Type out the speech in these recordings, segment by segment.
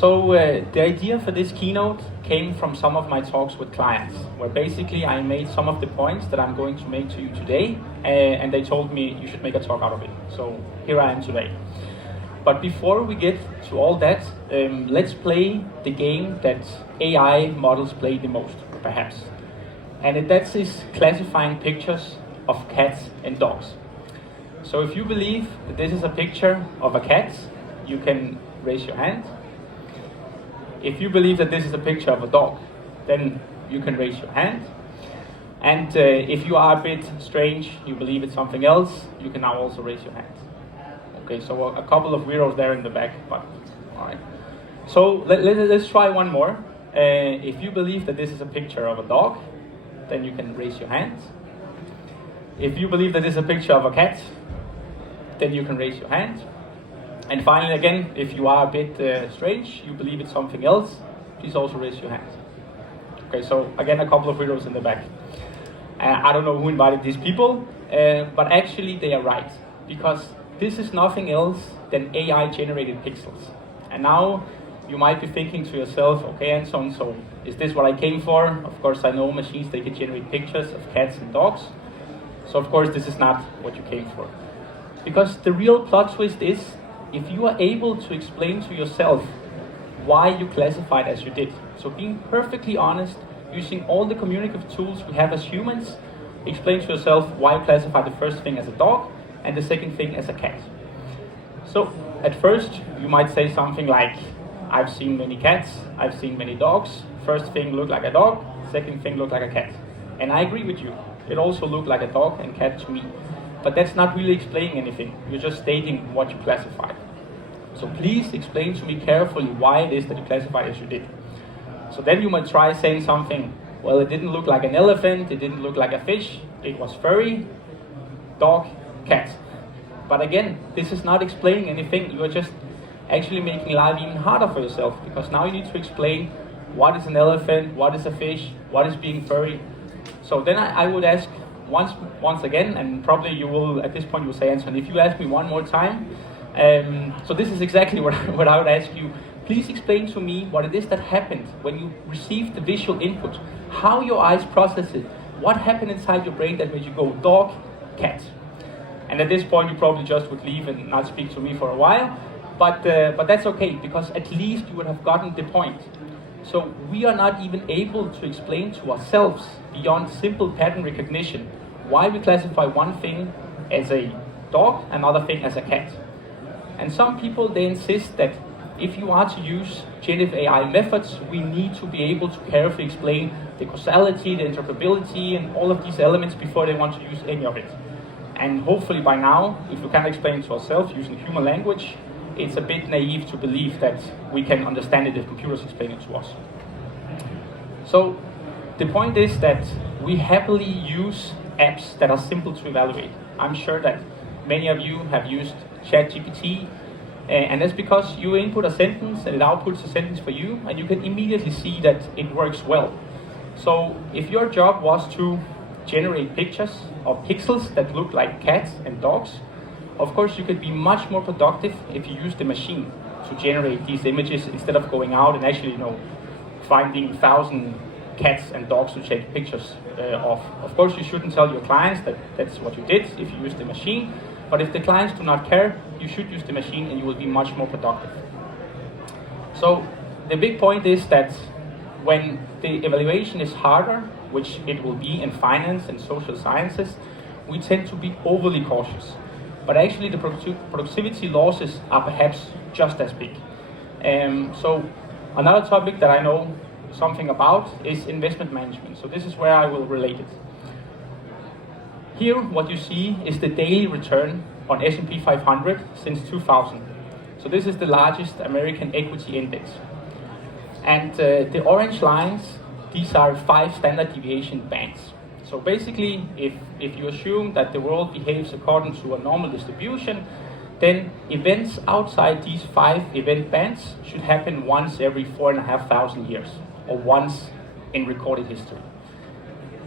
The idea for this keynote came from some of my talks with clients, where basically I made some of the points that I'm going to make to you today, and they told me you should make a talk out of it. So here I am today. But before we get to all that, let's play the game that AI models play the most, perhaps. And that is classifying pictures of cats and dogs. So if you believe that this is a picture of a cat, you can raise your hand. If you believe that this is a picture of a dog, then you can raise your hand. And if you are a bit strange, you believe it's something else, you can now also raise your hand. Okay, so a couple of weirdos there in the back, but all right. So let's try one more. If you believe that this is a picture of a dog, then you can raise your hand. If you believe that this is a picture of a cat, then you can raise your hand. And finally, again, if you are a bit strange, you believe it's something else, please also raise your hand. Okay, so again, a couple of weirdos in the back. I don't know who invited these people, but actually they are right, because this is nothing else than AI-generated pixels. And now you might be thinking to yourself, okay, Anton, so is this what I came for? Of course, I know machines, they can generate pictures of cats and dogs. So of course, this is not what you came for. Because the real plot twist is, if you are able to explain to yourself why you classified as you did, so being perfectly honest, using all the communicative tools we have as humans, explain to yourself why you classified the first thing as a dog and the second thing as a cat. So at first you might say something like, I've seen many cats, I've seen many dogs, first thing looked like a dog, second thing looked like a cat. And I agree with you, it also looked like a dog and cat to me. But that's not really explaining anything, you're just stating what you classified. So please explain to me carefully why it is that you classified as you did. So then you might try saying something, well, it didn't look like an elephant, it didn't look like a fish, it was furry, dog, cat. But again, this is not explaining anything, you are just actually making life even harder for yourself, because now you need to explain what is an elephant, what is a fish, what is being furry. So then I would ask once again, and probably you will, at this point you will say, Anton, if you ask me one more time, so this is exactly what I would ask you. Please explain to me what it is that happened when you received the visual input, how your eyes process it, what happened inside your brain that made you go dog, cat. And at this point you probably just would leave and not speak to me for a while, but that's okay, because at least you would have gotten the point. So we are not even able to explain to ourselves, beyond simple pattern recognition, why we classify one thing as a dog, another thing as a cat. And some people, they insist that if you are to use generative AI methods, we need to be able to carefully explain the causality, the interoperability, and all of these elements before they want to use any of it. And hopefully by now, if we can explain it to ourselves using human language, it's a bit naive to believe that we can understand it if computers explain it to us. So the point is that we happily use apps that are simple to evaluate. I'm sure that many of you have used ChatGPT, and that's because you input a sentence and it outputs a sentence for you, and you can immediately see that it works well. So if your job was to generate pictures of pixels that look like cats and dogs, of course you could be much more productive if you use the machine to generate these images instead of going out and actually, finding 1,000 cats and dogs to take pictures of. Of course you shouldn't tell your clients that that's what you did if you use the machine, but if the clients do not care, you should use the machine and you will be much more productive. So the big point is that when the evaluation is harder, which it will be in finance and social sciences, we tend to be overly cautious. But actually the productivity losses are perhaps just as big. So another topic that I know something about is investment management. So this is where I will relate it. Here what you see is the daily return on S&P 500 since 2000. So this is the largest American equity index. And the orange lines, these are 5 standard deviation bands. So basically, if you assume that the world behaves according to a normal distribution, then events outside these 5 event bands should happen once every 4,500 years, or once in recorded history.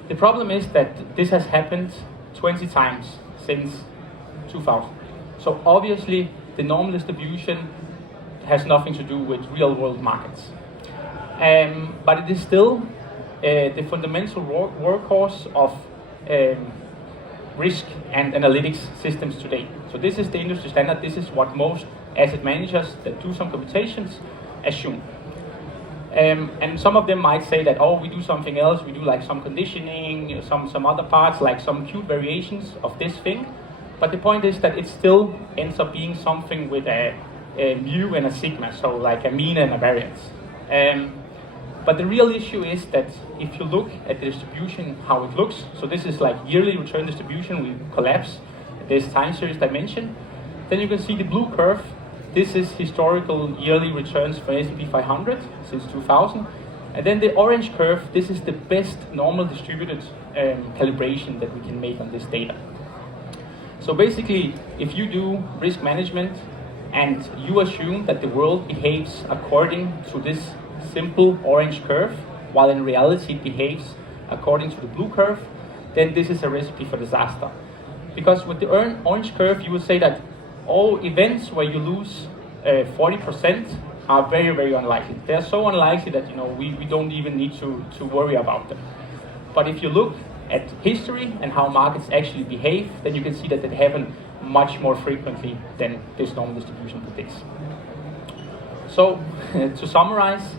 The problem is that this has happened 20 times since 2000. So obviously, the normal distribution has nothing to do with real world markets. But it is still the fundamental workhorse of risk and analytics systems today. So this is the industry standard. This is what most asset managers that do some computations assume. And some of them might say that, oh, we do something else. We do like some conditioning, some other parts, like some cute variations of this thing. But the point is that it still ends up being something with a mu and a sigma, so like a mean and a variance. But the real issue is that if you look at the distribution, how it looks, so this is like yearly return distribution, we collapse this time series dimension, then you can see the blue curve. This is historical yearly returns for S&P 500 since 2000. And then the orange curve, this is the best normal distributed calibration that we can make on this data. So basically, if you do risk management and you assume that the world behaves according to this simple orange curve, while in reality it behaves according to the blue curve, then this is a recipe for disaster. Because with the orange curve, you would say that all events where you lose 40% are very, very unlikely. They're so unlikely that we don't even need to worry about them. But if you look at history and how markets actually behave, then you can see that they happen much more frequently than this normal distribution predicts. So to summarize,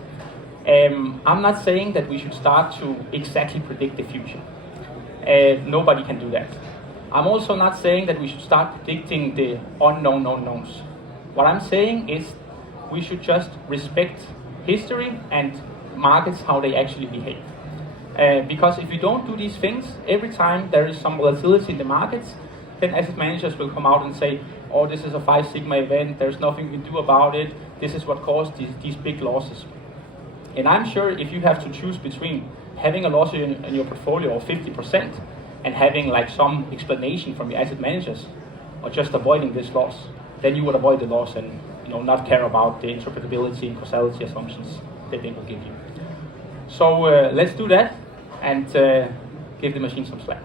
I'm not saying that we should start to exactly predict the future. Nobody can do that. I'm also not saying that we should start predicting the unknown unknowns. What I'm saying is we should just respect history and markets, how they actually behave. Because if you don't do these things, every time there is some volatility in the markets, then asset managers will come out and say, oh, this is a 5 sigma event, there's nothing we can do about it, this is what caused these big losses. And I'm sure if you have to choose between having a loss in your portfolio of 50% and having like some explanation from your asset managers, or just avoiding this loss, then you would avoid the loss and not care about the interpretability and causality assumptions that they will give you. So let's do that and give the machine some slack.